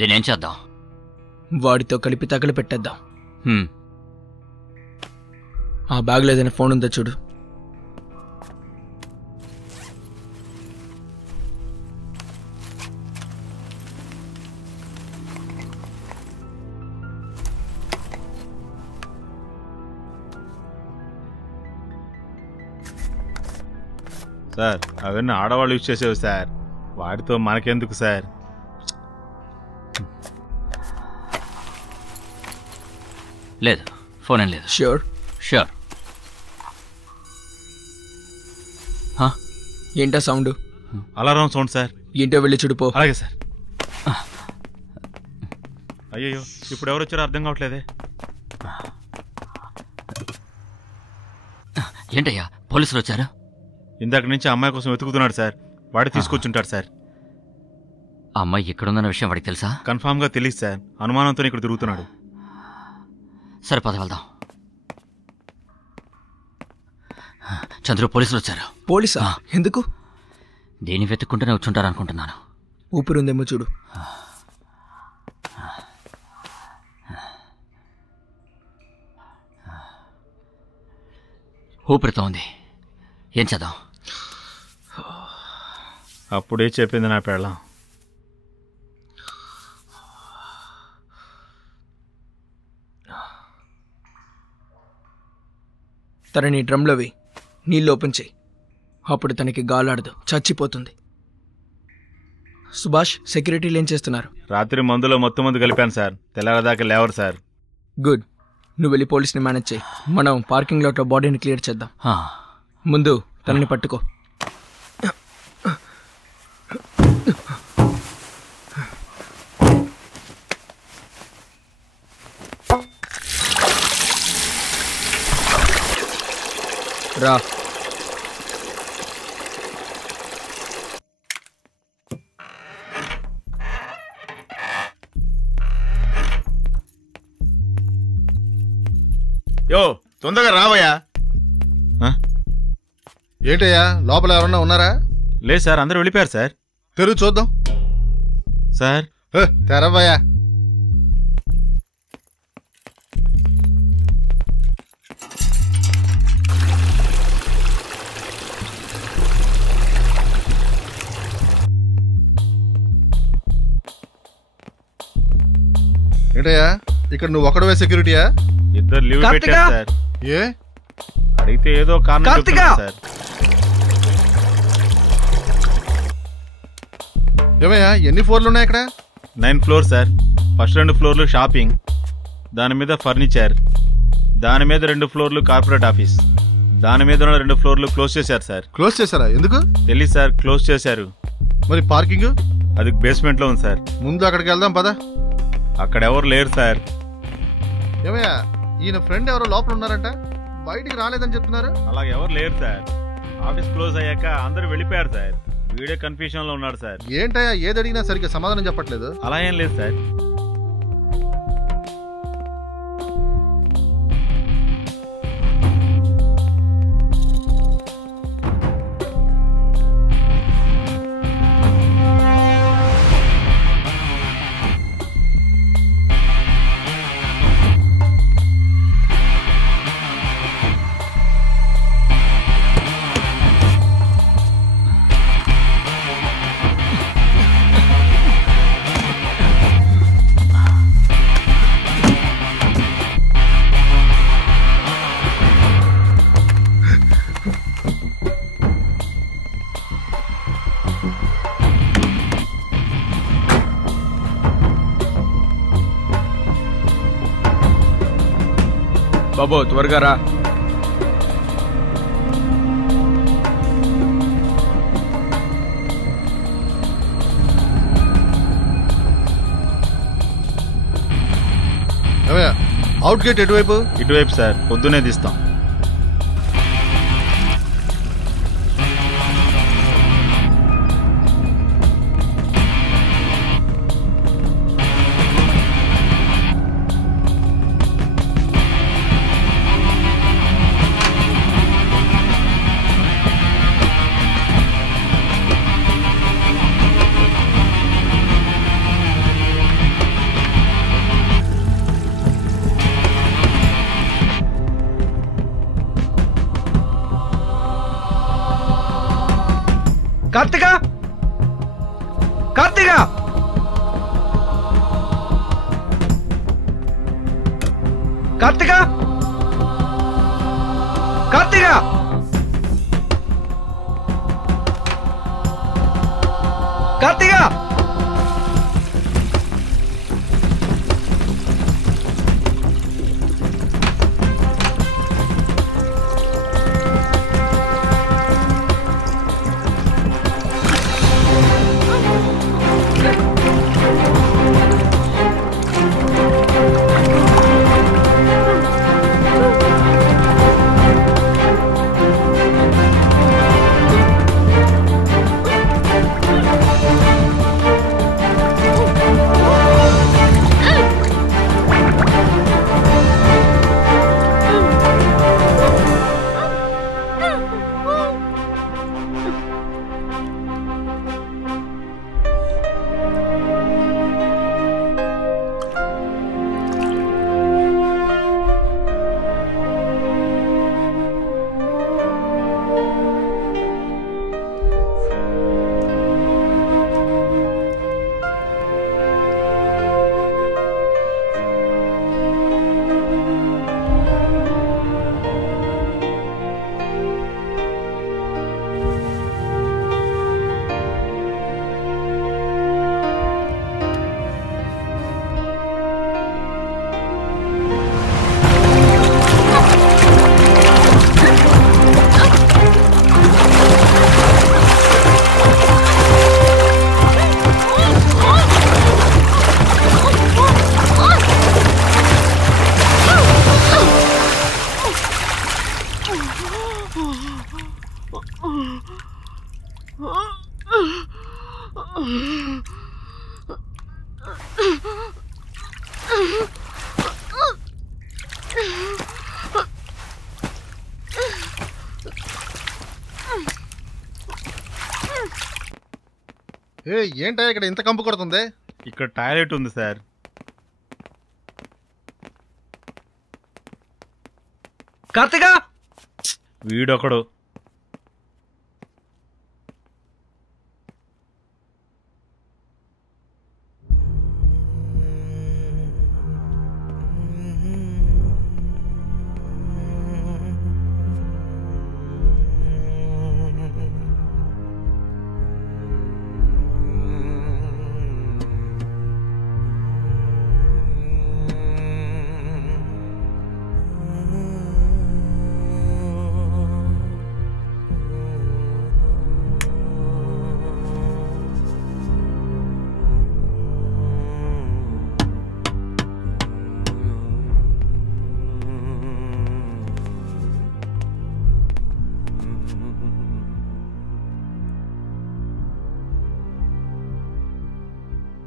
దీనేం చేద్దాం? వాడితో కలిపి తగలు పెట్టేద్దాం. ఆ బ్యాగ్లో ఏదైనా ఫోన్ ఉందో చూడు. సార్ అవన్నీ ఆడవాళ్ళు యూజ్ చేసేవి సార్, వాటితో మనకెందుకు సార్? లేదు, ఫోన్ ఏం లేదు. ష్యూర్? ష్యూర్. ఏంటా సౌండ్? Alarm sound sir. ఏంటో వెళ్ళి చూడిపో. అలాగే సార్. అయ్యో, ఇప్పుడు ఎవరు వచ్చారో అర్థం కావట్లేదే. ఏంటయ్యా పోలీసులు వచ్చారు? ఇందాక నుంచి అమ్మాయి కోసం వెతుకుతున్నాడు సార్, వాడే తీసుకొచ్చుంటాడు సార్. ఆ అమ్మాయి ఎక్కడుందన్న విషయం వాడికి తెలుసా? కన్ఫామ్గా తెలియదు సార్, అనుమానంతో ఇక్కడ తిరుగుతున్నాడు. సరే పద వెళ్దాం. చంద్రు, పోలీసులు వచ్చారు. పోలీసా? ఎందుకు? దేన్ని వెతుక్కుంటూనే వచ్చుంటారు అనుకుంటున్నాను. ఊపిరుందేమో చూడు. ఊపిరితో ఉంది. ఏం చేద్దాం? అప్పుడే చెప్పింది నా పెళ్ళం. తనని డ్రమ్లో వేయి, నీళ్ళు ఓపెన్ చేయి. అప్పుడు తనకి గాలాడదు, చచ్చిపోతుంది. సుభాష్, సెక్యూరిటీలు ఏం చేస్తున్నారు? రాత్రి మందులో మొత్తం మందు కలిపాను సార్, తెల్లవారుదాకా లేవరు సార్. గుడ్. నువ్వు వెళ్ళి పోలీస్ని మేనేజ్ చేయి. మనం పార్కింగ్ లాట్లో బాడీని క్లియర్ చేద్దాం. ముందు తనని పట్టుకో. రా. యో, తొందరగా రావయ్యా. ఏంటయ్యా, లోపల ఎవరన్నా ఉన్నారా? లేదు సార్, అందరూ వెళ్ళిపోయారు సార్. తెరువు చూద్దాం. సార్ తెరవయ్యా. ఏంటయ్యా, ఇక్కడ నువ్వు ఒకడవే సెక్యూరిటీయా? ఇద్దరు లీవ్ పెట్టారు సార్. ఏ అడిగితే ఏదో కారణం చెప్తున్నారు సార్. ఏమయ్యా, ఎన్ని ఫ్లోర్లు ఉన్నాయి ఇక్కడ? 9 ఫ్లోర్ సార్. ఫస్ట్ 2 ఫ్లోర్లు షాపింగ్, దాని మీద ఫర్నిచర్, దాని మీద 2 ఫ్లోర్లు కార్పొరేట్ ఆఫీస్, దాని మీద 2 ఫ్లోర్లు క్లోజ్ చేశారు సార్. క్లోజ్ చేశారా? ఎందుకు? తెలియదు సార్, క్లోజ్ చేశారు. మరి పార్కింగ్? అది బేస్మెంట్ లో ఉంది సార్. ముందు అక్కడికి వెళ్దాం పదా. అక్కడ ఎవరు లేరు సార్. ఏమయ్యా, ఈయన ఫ్రెండ్ ఎవరో లోపల ఉన్నారంట, బయటికి రాలేదని చెప్తున్నారు. అలాగే ఎవరు లేరు సార్. ఆఫీస్ క్లోజ్ అయ్యాక అందరూ వెళ్ళిపోయారు సార్. వీడే కన్ఫ్యూజన్ లో ఉన్నాడు సార్. ఏంటయ్యా, ఏది అడిగినా సరిగ్గా సమాధానం చెప్పట్లేదు. అలా ఏం లేదు సార్. బాబో, త్వరగా రా. అవుట్ గేట్ ఎటువైపు? ఇటువైపు సార్, పొద్దునే తీస్తాం. కార్తిక కార్తిక కార్తిక కార్తిక కార్తిక ఏంటా ఇక్కడ ఇంత కంపు కొడుతుంది? ఇక్కడ టాయిలెట్ ఉంది సార్. కార్తిక వీడొకడు.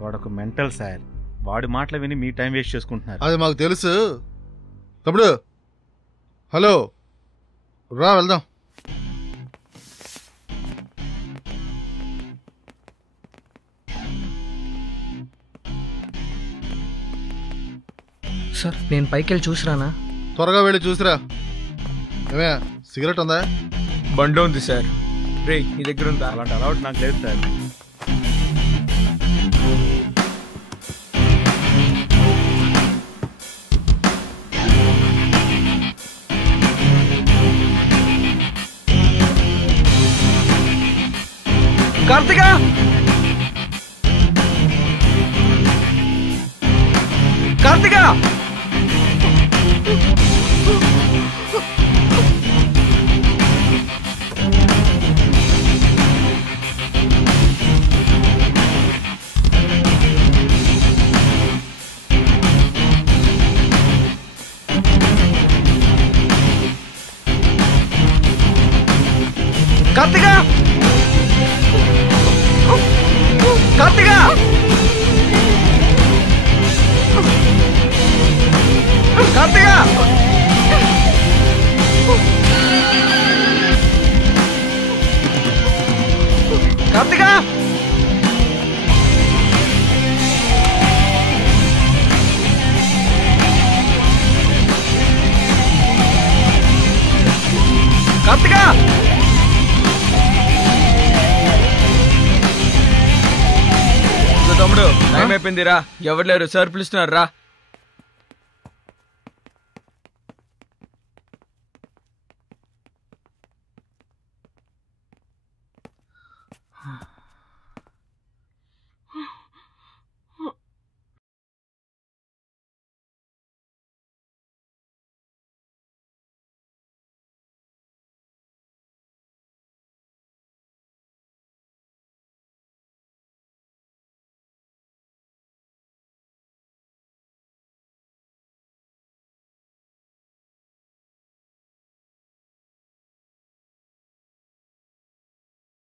వాడొక మెంటల్ సార్. వాడి మాటలు విని మీ టైం వేస్ట్ చేసుకుంటున్నారు. అది మాకు తెలుసు తమ్ముడు. హలో రా వెళ్దాం. సార్ నేను పైకి వెళ్ళి చూసిరానా? త్వరగా వెళ్ళి చూసిరా. ఏమయ్యా సిగరెట్ ఉందా? బండ్లో ఉంది సార్. రే నీ దగ్గర ఉందా? అలాంటి అలవాటు నాకు లేదు సార్. కార్తిక కార్తిక కార్తిక కార్తిక కార్తిక కార్తిక కార్తిక అయిపోయిందిరా, ఎవరు లేరు, సార్ పిలుస్తున్నారు రా.